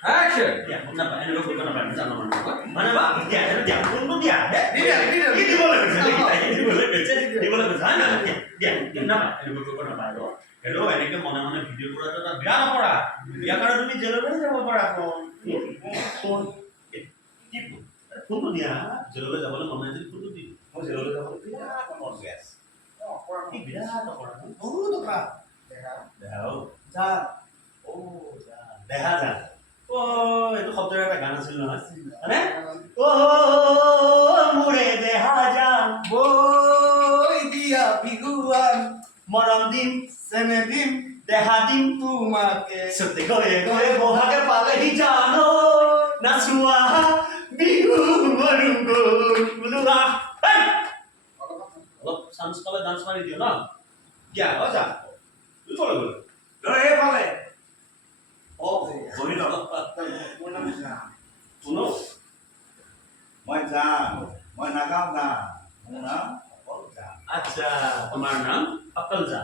Action. Ya, kenapa? Ini lo bukan apa? Bisa nomor. Mana Pak? Dia, untuk dia. Dia. Ini boleh bisa kita. Ini boleh bisa. Ini boleh bisa. Dia, kenapa? Ini lo bukan apa? Hello, ini kan mana video pura itu tak biar apa? Ya karena demi jalan aja mau pura phone. Gitu. Foto dia. Jalan aja boleh mana jadi foto dia. Mau jalan aja boleh dia apa mau guys? Ini beda apa orang? Oh, tuh Kak. Dah. Jan. Oh, dah. Oh, itu khotbah apa ganas itu mas? Ada? Oh, mure dehaja. Boy dia biguan. Morandim, Senedim dehadim. তোমাকে Sute goye bohage pale hi jano. Nasua bihu marungo. Mulura. Hey! Kalau sans kalau dance mari dia na. Ya, aja. Itu boleh. Loh পালে Oh, boleh lah. মোৰ নাম জান Tuno. মই যাম মই নাগাম না মোৰ নাম অকল যাম Aja, তোমাৰ নাম Akalza.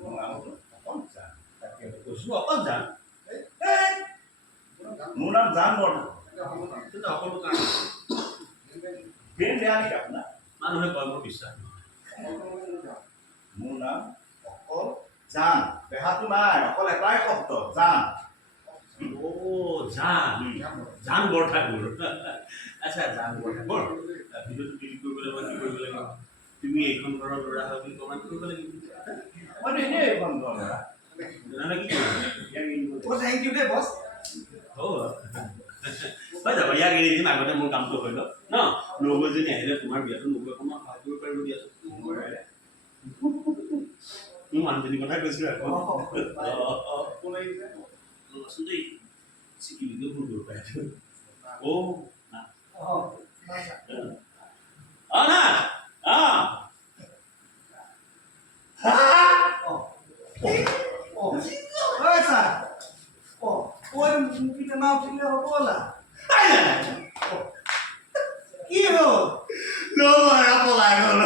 মোৰ নাম অকল যাম Kusu Akalza. মোৰ নাম Jan Barman Itu aku bukan. Film বেয়া নেকি আপোনাৰ মানুহে কয় মোৰ বিশ্বাস মোৰ নাম অকল জান বেহাটো নাই অকল এটাই শব্দ জান ও জান জান বৰঠাকুৰ আচ্ছা জান বৰঠাকুৰ ভিডিঅ'টো ডিলিট কৰিবলৈ মই কি কৰিব লাগিব তুমি এইখন ঘৰৰ ল'ৰা হয় বুলি কমেণ্ট কৰিব লাগিব মইতো এনেই এইখন ল'ৰা তেনেহ'লে কি কৰিব ও থ্যাংক ইউ দে বস হৈ যাব ইয়াক এৰি দিম আগতে মোৰ কামটো হৈ লওক ন নবৌজনী আহিলে তোমাৰ বিয়াটো নবৌ অকণমান সহায় কৰিব পাৰিব দিয়াচোন মোৰ মানুহজনীৰ কথা কৈছোঁ আকৌ কোন আহিছে আছোঁ দেই চিকি ভিডিঅ' ফোন কৰিব পাৰে অ' না ওই স্যাৰ ওই মুভিটা নাম ঠিক হবে বলা কি হলো নবৌৰা পলাই গ'ল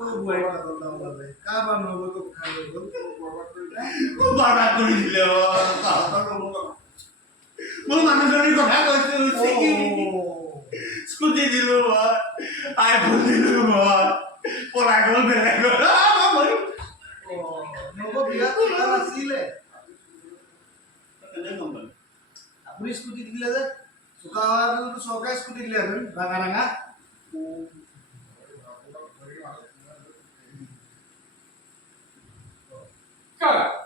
ওই বইটা বললাম বলে কাবাৰ নবো তো খাই গেল বৰবাদ কৰি দিলে মোৰ মানুহজনীৰ কথা কৈছোঁ স্কুটি দিলোঁ মই আইফোন দিলোঁ মই পলাই গ'ল বেলেগ নবো বিয়াত কিবা নাছিলে কেনেকৈ গম পালে আপুনি স্কুটি দিলে যে চুকা হোৱাটো চৰকাৰে স্কুটি দিলে ৰাঙা ৰাঙা Go!